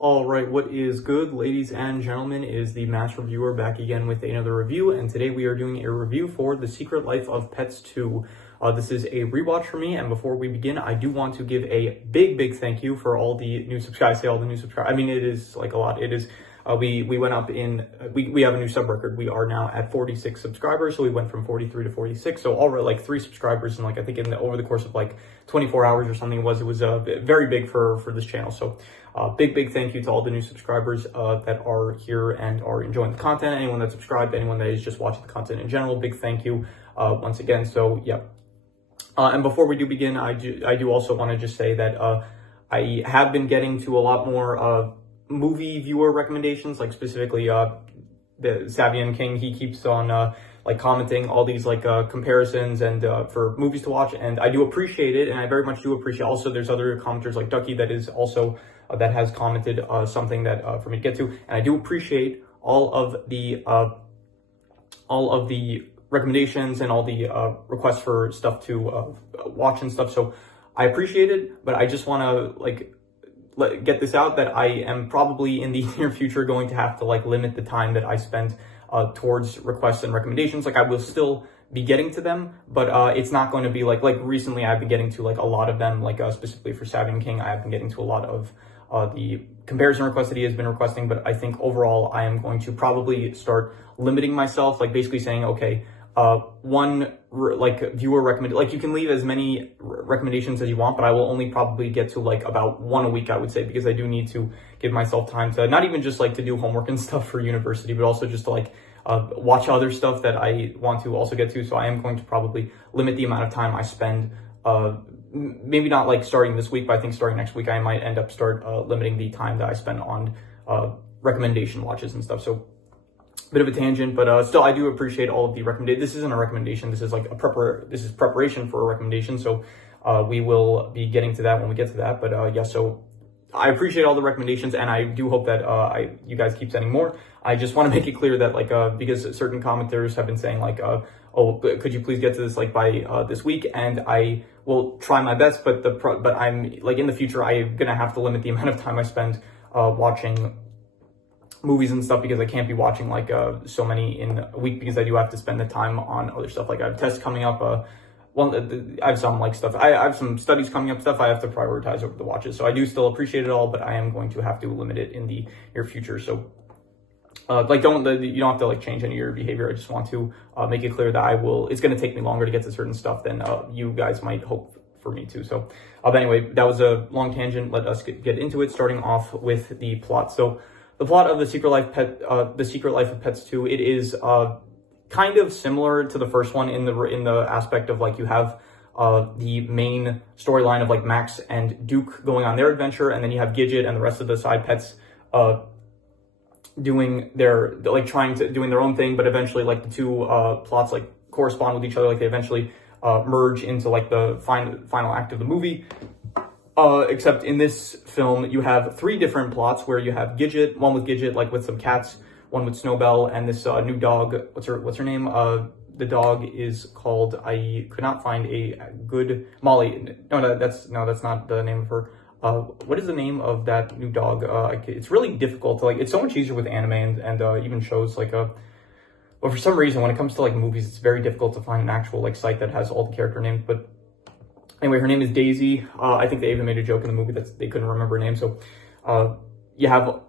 All right, what is good, ladies and gentlemen, is the Mass Reviewer back again with another review, and today we are doing a review for The Secret Life of Pets 2. This is a rewatch for me, and before we begin, I do want to give a big thank you for all the new subscribers. I mean, it is like a lot. It is. We went up in, we have a new sub record. We are now at 46 subscribers, so we went from 43 to 46. So already like 3 subscribers, and like I think over the course of like 24 hours or something, it was very big for this channel. So big thank you to all the new subscribers that are here and are enjoying the content. Anyone that subscribed, anyone that is just watching the content in general, big thank you once again. So yeah. And before we do begin, I do also want to just say that I have been getting to a lot more movie viewer recommendations, like specifically the Savian King. He keeps on like commenting all these like comparisons and for movies to watch, and I do appreciate it, and I very much do appreciate. Also, there's other commenters like Ducky that is also that has commented something that for me to get to, and I do appreciate all of the recommendations and all the requests for stuff to watch and stuff. So I appreciate it, but I just want to like get this out that I am probably in the near future going to have to like limit the time that I spend towards requests and recommendations. Like I will still be getting to them, but it's not going to be like recently I've been getting to like a lot of them, like specifically for Savian King, I have been getting to a lot of the comparison requests that he has been requesting. But I think overall I am going to probably start limiting myself, like basically saying, okay, one viewer recommend, like you can leave as many recommendations as you want, but I will only probably get to like about one a week, I would say, because I do need to give myself time to not even just like to do homework and stuff for university, but also just to like watch other stuff that I want to also get to. So I am going to probably limit the amount of time I spend, maybe not like starting this week, but I think starting next week, I might end up limiting the time that I spend on recommendation watches and stuff. So bit of a tangent, but still I do appreciate all of the recommendations. This isn't a recommendation, this is like this is preparation for a recommendation. So we will be getting to that when we get to that. But yeah, so I appreciate all the recommendations, and I do hope that you guys keep sending more. I just want to make it clear that like because certain commenters have been saying like oh, could you please get to this like by this week, and I will try my best, but I'm like in the future I'm gonna have to limit the amount of time I spend watching movies and stuff, because I can't be watching like so many in a week, because I do have to spend the time on other stuff. Like I have tests coming up, I have some like stuff, I have some studies coming up, stuff I have to prioritize over the watches. So I do still appreciate it all, but I am going to have to limit it in the near future. So like you don't have to like change any of your behavior. I just want to make it clear that it's going to take me longer to get to certain stuff than you guys might hope for me to. So but anyway, that was a long tangent. Let us get into it, starting off with the plot. So the plot of The Secret Life of Pets 2, it is kind of similar to the first one in the aspect of like you have the main storyline of like Max and Duke going on their adventure, and then you have Gidget and the rest of the side pets doing their own thing, but eventually like the two plots like correspond with each other, like they eventually merge into like the final act of the movie. Except in this film, you have 3 different plots where you have Gidget, one with Gidget, like with some cats, one with Snowbell, and this new dog. What's her name? The dog is called, I could not find a good, Molly. No, that's not the name of her. What is the name of that new dog? It's really difficult to like, it's so much easier with anime and even shows like but for some reason, when it comes to like movies, it's very difficult to find an actual like site that has all the character names. But anyway, her name is Daisy. I think they even made a joke in the movie that they couldn't remember her name. So you have,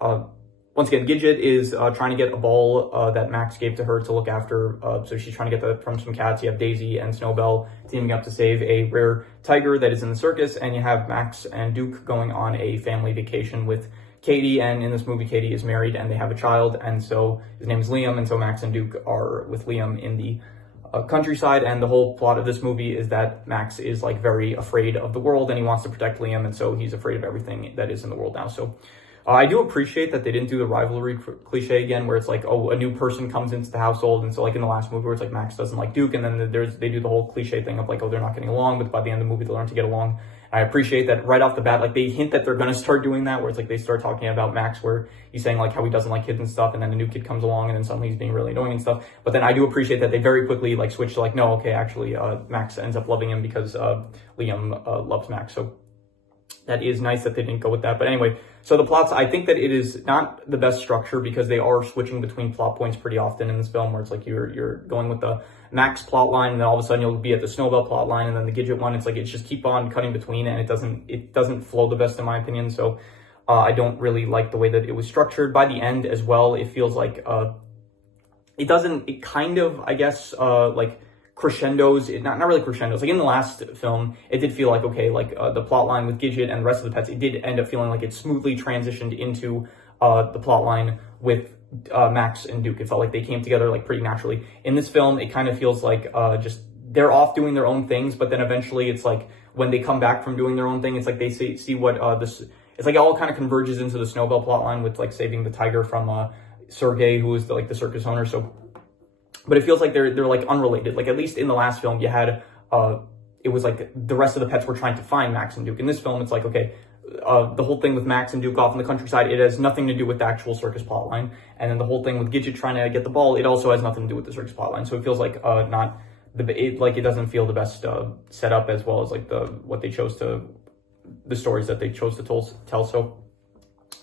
once again, Gidget is trying to get a ball that Max gave to her to look after. So she's trying to get that from some cats. You have Daisy and Snowbell teaming up to save a rare tiger that is in the circus. And you have Max and Duke going on a family vacation with Katie. And in this movie, Katie is married and they have a child. And so his name is Liam. And so Max and Duke are with Liam in the countryside, and the whole plot of this movie is that Max is like very afraid of the world, and he wants to protect Liam, and so he's afraid of everything that is in the world now. So I do appreciate that they didn't do the rivalry cliche again, where it's like, oh, a new person comes into the household, and so like in the last movie where it's like Max doesn't like Duke, and then they do the whole cliche thing of like, oh, they're not getting along, but by the end of the movie they learn to get along. I appreciate that right off the bat, like they hint that they're going to start doing that, where it's like they start talking about Max, where he's saying like how he doesn't like kids and stuff, and then the new kid comes along and then suddenly he's being really annoying and stuff. But then I do appreciate that they very quickly like switch to like, no, okay, actually Max ends up loving him because Liam loves Max. So that is nice that they didn't go with that. But anyway, so the plots, I think that it is not the best structure because they are switching between plot points pretty often in this film, where it's like you're going with the Max plot line, and then all of a sudden you'll be at the Snowbell plot line, and then the Gidget one. It's like it's just keep on cutting between, and it doesn't flow the best in my opinion. So I don't really like the way that it was structured. By the end as well, it feels like it kind of, I guess, like crescendos, not really crescendos. Like in the last film, it did feel like, okay, like the plot line with Gidget and the rest of the pets, it did end up feeling like it smoothly transitioned into the plot line with Max and Duke. It felt like they came together like pretty naturally. In this film, it kind of feels like just they're off doing their own things, but then eventually it's like when they come back from doing their own thing, it's like they see what it's like it all kind of converges into the Snowbell plotline with like saving the tiger from Sergey, who is the circus owner. So, but it feels like they're like unrelated. Like at least in the last film, you had it was like the rest of the pets were trying to find Max and Duke. In this film, it's like, okay, the whole thing with Max and Duke off in the countryside, it has nothing to do with the actual circus plotline. And then the whole thing with Gidget trying to get the ball, it also has nothing to do with the circus plotline. So it feels like it doesn't feel the best setup, as well as like the stories that they chose to tell. So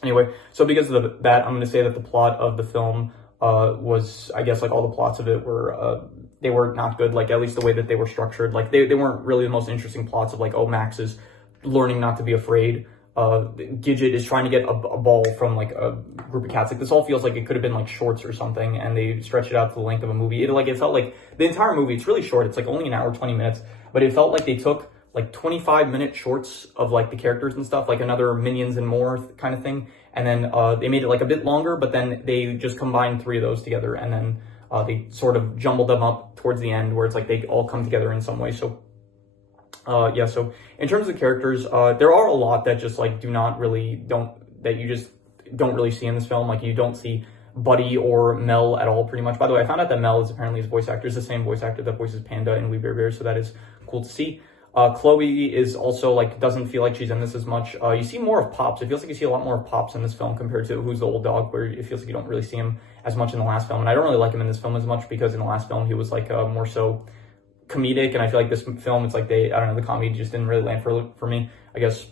anyway, so because of that, I'm going to say that the plot of the film was, I guess, like all the plots of it were they were not good. Like at least the way that they were structured, like they weren't really the most interesting plots of like, oh, Max is learning not to be afraid. Gidget is trying to get a ball from like a group of cats. Like this all feels like it could have been like shorts or something, and they stretched it out to the length of a movie. It felt like the entire movie, it's really short. It's like only an hour, 20 minutes, but it felt like they took like 25-minute shorts of like the characters and stuff, like another Minions and More kind of thing. And then they made it like a bit longer, but then they just combined 3 of those together, and then they sort of jumbled them up towards the end where it's like they all come together in some way. So yeah, so in terms of characters, there are a lot that just like you just don't really see in this film. Like you don't see Buddy or Mel at all, pretty much. By the way, I found out that Mel is apparently his voice actor. Is the same voice actor that voices Panda in We Bare Bears, so that is cool to see. Chloe is also like, doesn't feel like she's in this as much. You see more of Pops. It feels like you see a lot more of Pops in this film compared to Who's the Old Dog, where it feels like you don't really see him as much in the last film. And I don't really like him in this film as much because in the last film he was like more so comedic, and I feel like this film, it's like I don't know, the comedy just didn't really land for me, I guess.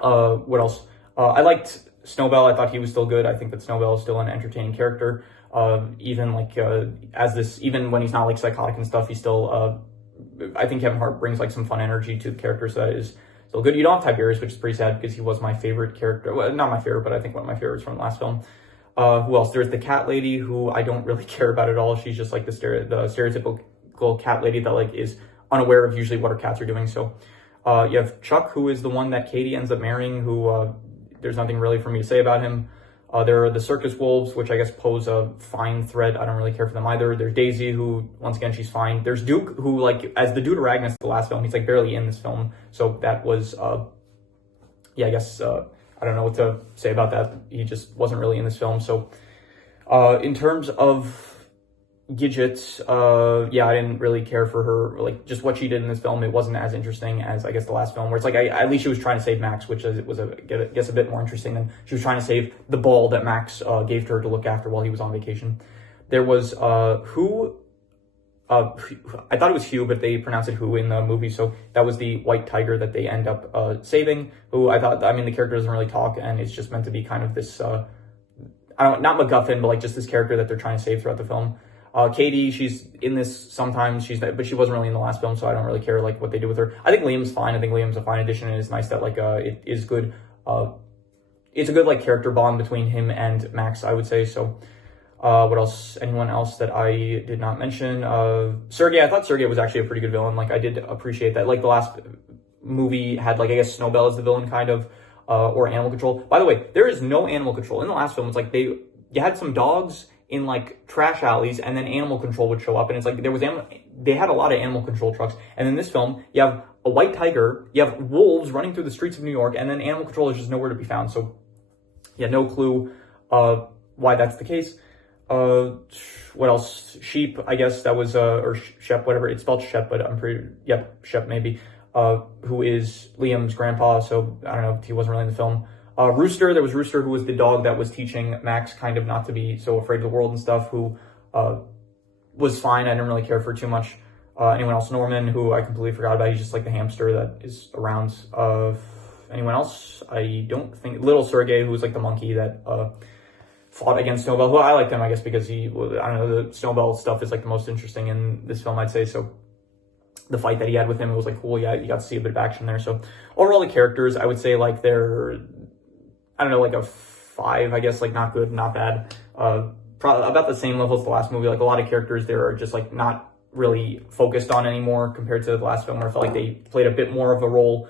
What else? I liked Snowbell. I thought he was still good. I think that Snowbell is still an entertaining character. Even like even when he's not like psychotic and stuff, he's still I think Kevin Hart brings like some fun energy to the character, so that is still good. You don't have Tiberius, which is pretty sad because he was my favorite character. Well, not my favorite, but I think one of my favorites from the last film. Who else? There's the cat lady, who I don't really care about at all. She's just like the stereotypical cat lady that like is unaware of usually what her cats are doing. So you have Chuck, who is the one that Katie ends up marrying, who there's nothing really for me to say about him. There are the circus wolves, which I guess pose a fine threat. I don't really care for them either. There's Daisy, who, once again, she's fine. There's Duke, who, like, as the Deuteragonist, the last film, he's, like, barely in this film. So that was, yeah, I guess, I don't know what to say about that. He just wasn't really in this film. So in terms of Gidget, yeah, I didn't really care for her, like, just what she did in this film. It wasn't as interesting as, I guess, the last film, where it's like, at least she was trying to save Max, which was, I guess, a bit more interesting than she was trying to save the ball that Max gave to her to look after while he was on vacation. There was, I thought it was Hugh, but they pronounced it Who in the movie, so that was the white tiger that they end up saving, who I thought, I mean, the character doesn't really talk, and it's just meant to be kind of this, not MacGuffin, but, like, just this character that they're trying to save throughout the film. Katie, she's in this sometimes, but she wasn't really in the last film, so I don't really care, like, what they do with her. I think Liam's fine. I think Liam's a fine addition, and it's nice that, like, it is good. It's a good, like, character bond between him and Max, I would say. So, what else? Anyone else that I did not mention? Sergey, I thought Sergey was actually a pretty good villain. Like, I did appreciate that. Like, the last movie had, like, I guess Snowbell as the villain, kind of, or Animal Control. By the way, there is no Animal Control. In the last film, it's like you had some dogs in like trash alleys, and then Animal Control would show up, and it's like they had a lot of Animal Control trucks. And in this film, you have a white tiger, you have wolves running through the streets of New York, and then Animal Control is just nowhere to be found. So yeah, no clue why that's the case. What else? Sheep, I guess that was or Shep, whatever, it's spelled Shep, but I'm pretty, yep, Shep maybe, who is Liam's grandpa. So I don't know, he wasn't really in the film. Rooster, there was Rooster, who was the dog that was teaching Max kind of not to be so afraid of the world and stuff, who was fine. I didn't really care for too much. Anyone else? Norman, who I completely forgot about. He's just like the hamster that is around. anyone else. I don't think Little Sergey, who was like the monkey that fought against Snowbell, who I liked him, I guess, because I don't know, the Snowbell stuff is like the most interesting in this film, I'd say. So the fight that he had with him, it was like cool. Yeah, you got to see a bit of action there. So overall, the characters, I would say like they're, I don't know, like a 5, I guess, like not good, not bad. Probably about the same level as the last movie. Like a lot of characters there are just like not really focused on anymore compared to the last film, where I felt like they played a bit more of a role.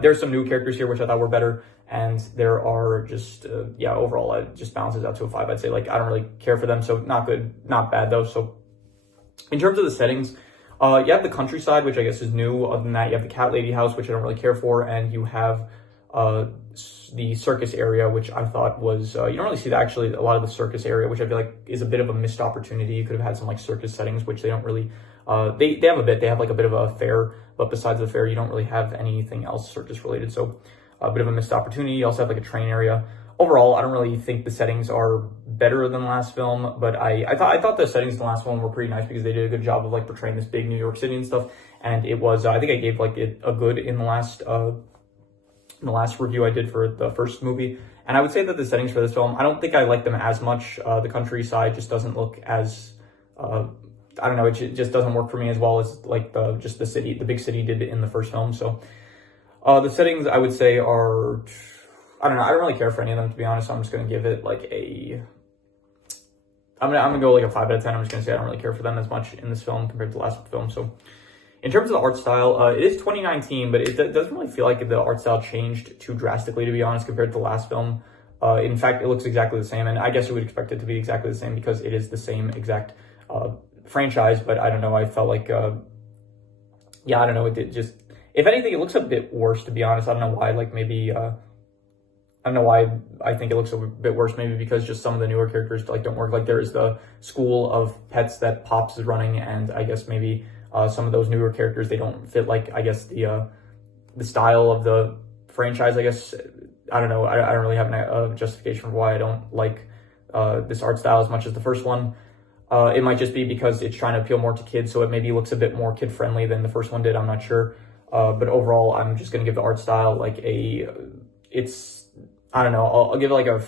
There's some new characters here which I thought were better, and there are just overall it just balances out to a 5. I'd say like I don't really care for them, so not good, not bad though. So in terms of the settings, you have the countryside, which I guess is new. Other than that, you have the cat lady house, which I don't really care for, and you have the circus area, which I thought was, you don't really see that actually, a lot of the circus area, which I feel like is a bit of a missed opportunity. You could have had some like circus settings, which they don't really, they have a bit, they have like a bit of a fair, but besides the fair, you don't really have anything else circus related. So a bit of a missed opportunity. You also have like a train area. Overall, I don't really think the settings are better than the last film, but I thought the settings in the last one were pretty nice because they did a good job of like portraying this big New York City and stuff. And it was, I think I gave like it a good in the last review I did for the first movie. And I would say that the settings for this film, I don't think I like them as much. The countryside just doesn't look as, I don't know, it just doesn't work for me as well as like just the city, the big city did in the first film. So the settings I would say are, I don't know, I don't really care for any of them, to be honest. So I'm just going to give it like I'm gonna go like a 5 out of 10. I'm just going to say I don't really care for them as much in this film compared to the last film. So in terms of the art style, it is 2019, but it doesn't really feel like the art style changed too drastically, to be honest, compared to the last film. In fact, it looks exactly the same, and I guess you would expect it to be exactly the same because it is the same exact franchise, but I don't know, I felt like, I don't know, it did just, if anything, it looks a bit worse, to be honest. I don't know why, like maybe, I don't know why I think it looks a bit worse, maybe because just some of the newer characters like don't work. Like there is the school of pets that Pops is running, and I guess maybe some of those newer characters, they don't fit like, I guess the style of the franchise, I guess. I don't know. I don't really have a justification for why I don't like this art style as much as the first one. It might just be because it's trying to appeal more to kids, so it maybe looks a bit more kid friendly than the first one did. I'm not sure. But overall, I'm just going to give the art style like I don't know, I'll give it like a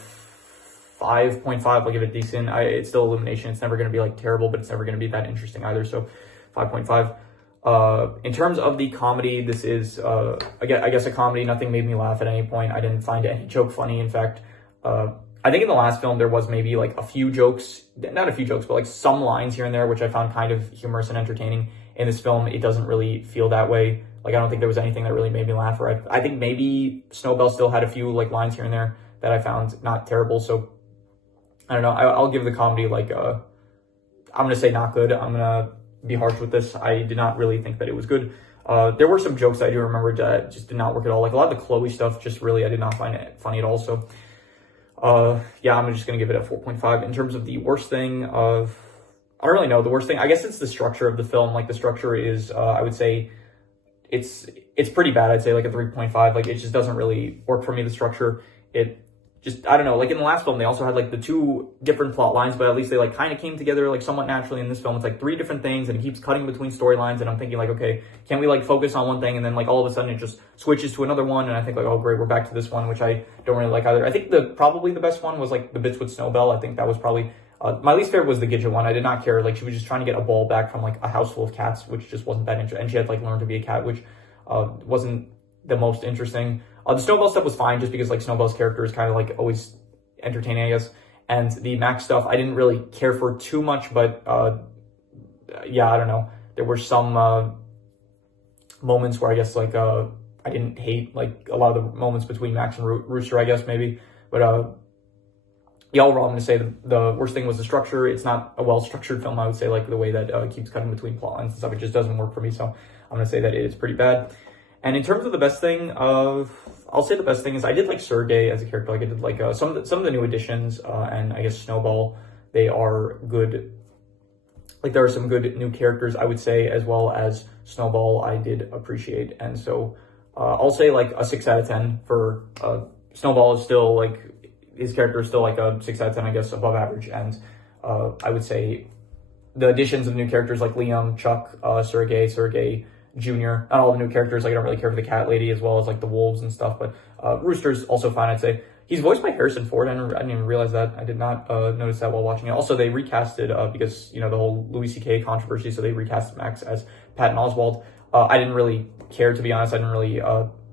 5.5. I'll give it decent. It's still Illumination. It's never going to be like terrible, but it's never going to be that interesting either. So 5.5. In terms of the comedy, this is, I guess a comedy. Nothing made me laugh at any point. I didn't find any joke funny. In fact, I think in the last film, there was maybe like a few jokes, not a few jokes, but like some lines here and there, which I found kind of humorous and entertaining. In this film, it doesn't really feel that way. Like, I don't think there was anything that really made me laugh. Or I think maybe Snowbell still had a few like lines here and there that I found not terrible. So I don't know. I'll give the comedy like, I'm going to say not good. I'm going to be harsh with this. I did not really think that it was good. There were some jokes I do remember that just did not work at all. Like a lot of the Chloe stuff, just really, I did not find it funny at all. So, I'm just going to give it a 4.5. In terms of the worst thing I don't really know. The worst thing, I guess it's the structure of the film. Like the structure is, I would say it's pretty bad. I'd say like a 3.5. Like it just doesn't really work for me, the structure. It just, I don't know, like in the last film, they also had like the 2 different plot lines, but at least they like kind of came together like somewhat naturally. In this film, it's like 3 different things and it keeps cutting between storylines. And I'm thinking like, okay, can we like focus on one thing? And then like all of a sudden it just switches to another one. And I think like, oh great, we're back to this one, which I don't really like either. I think probably the best one was like the bits with Snowbell. I think that was probably, my least favorite was the Gidget one. I did not care. Like she was just trying to get a ball back from like a house full of cats, which just wasn't that interesting. And she had like learned to be a cat, which wasn't the most interesting. The Snowbell stuff was fine just because like Snowbell's character is kind of like always entertaining, I guess. And the Max stuff, I didn't really care for too much, but I don't know. There were some moments where I guess like I didn't hate like a lot of the moments between Max and Rooster, I guess maybe. But overall, I'm going to say the worst thing was the structure. It's not a well-structured film, I would say, like the way that it keeps cutting between plot lines and stuff. It just doesn't work for me, so I'm going to say that it is pretty bad. And in terms of the best thing, I'll say the best thing is I did like Sergey as a character. Like I did like some of the new additions, and I guess Snowball, they are good. Like there are some good new characters, I would say, as well as Snowball I did appreciate. And so I'll say like a 6 out of 10 for Snowball. Is still like, his character is still like a 6 out of 10, I guess, above average. And I would say the additions of new characters like Liam, Chuck, Sergey, Jr., not all the new characters. Like, I don't really care for the cat lady as well as like the wolves and stuff, but Rooster's also fine, I'd say. He's voiced by Harrison Ford. I didn't even realize that. I did not notice that while watching it. Also, they recasted because, you know, the whole Louis C.K. controversy, so they recasted Max as Patton Oswalt. I didn't really care, to be honest. I didn't really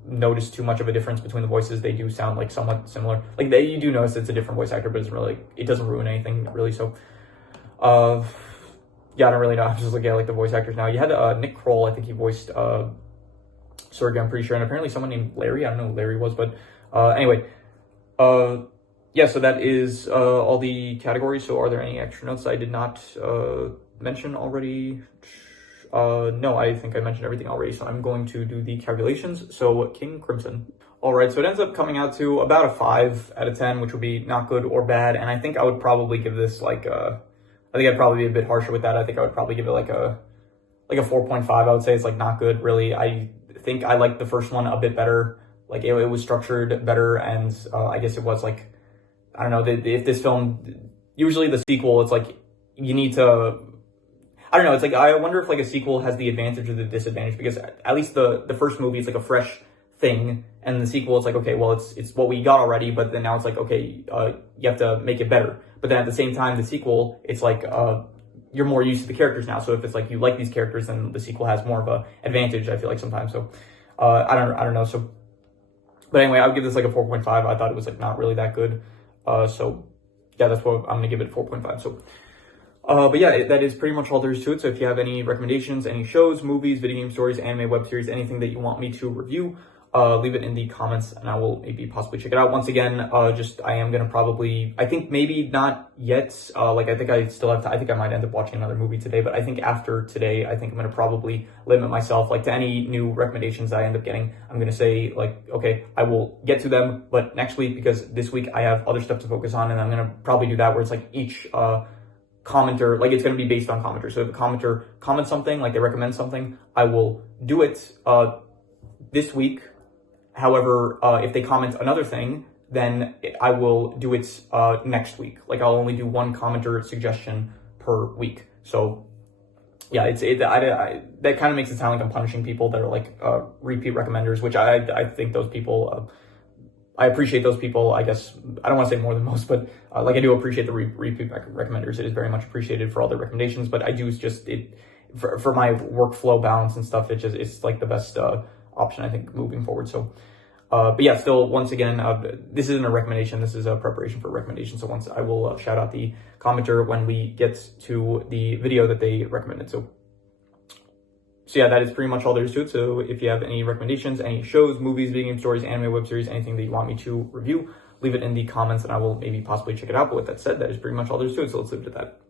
notice too much of a difference between the voices. They do sound like somewhat similar. Like, you do notice it's a different voice actor, but it's really, it doesn't ruin anything really. So, yeah, I don't really know. I'm just looking at like the voice actors now. You had Nick Kroll. I think he voiced Sorg, I'm pretty sure, and apparently someone named Larry. I don't know who Larry was, but anyway. Yeah, so that is all the categories. So are there any extra notes I did not mention already? No, I think I mentioned everything already, so I'm going to do the calculations. So King Crimson. All right, so it ends up coming out to about a 5 out of 10, which would be not good or bad. And I think I would probably give this like I think I'd probably be a bit harsher with that. I think I would probably give it like a 4.5. I would say it's like not good, really. I think I liked the first one a bit better. Like it was structured better, and I guess it was like, I don't know, if this film, usually the sequel, it's like you need to, I don't know, it's like, I wonder if like a sequel has the advantage or the disadvantage, because at least the first movie is like a fresh thing, and the sequel, it's like, okay, well, it's what we got already, but then now it's like, okay, you have to make it better. But then at the same time, the sequel, it's like, you're more used to the characters now. So if it's like you like these characters, then the sequel has more of a advantage, I feel like sometimes. So I don't know. So, but anyway, I would give this like a 4.5. I thought it was like not really that good. So yeah, that's what I'm gonna give it, 4.5. So but yeah, that is pretty much all there is to it. So if you have any recommendations, any shows, movies, video game stories, anime, web series, anything that you want me to review, leave it in the comments and I will maybe possibly check it out. Once again, I am going to probably, I think maybe not yet. Like I think I still have to, I think I might end up watching another movie today, but I think after today, I think I'm going to probably limit myself, like to any new recommendations I end up getting. I'm going to say like, okay, I will get to them, but next week, because this week I have other stuff to focus on, and I'm going to probably do that where it's like each, commenter, like it's going to be based on commenter. So if a commenter comments something, like they recommend something, I will do it, this week. However, if they comment another thing, then I will do it next week. Like I'll only do one commenter suggestion per week. So yeah, that kind of makes it sound like I'm punishing people that are like repeat recommenders, which I think those people, I appreciate those people. I guess I don't want to say more than most, but like I do appreciate the repeat recommenders. It is very much appreciated for all their recommendations. But I do just for my workflow balance and stuff. It's like the best option I think moving forward. So, but yeah, still once again, this isn't a recommendation. This is a preparation for a recommendation. So once I will shout out the commenter when we get to the video that they recommended. So yeah, that is pretty much all there is to it. So if you have any recommendations, any shows, movies, video game stories, anime, web series, anything that you want me to review, leave it in the comments and I will maybe possibly check it out. But with that said, that is pretty much all there is to it. So let's leave it at that.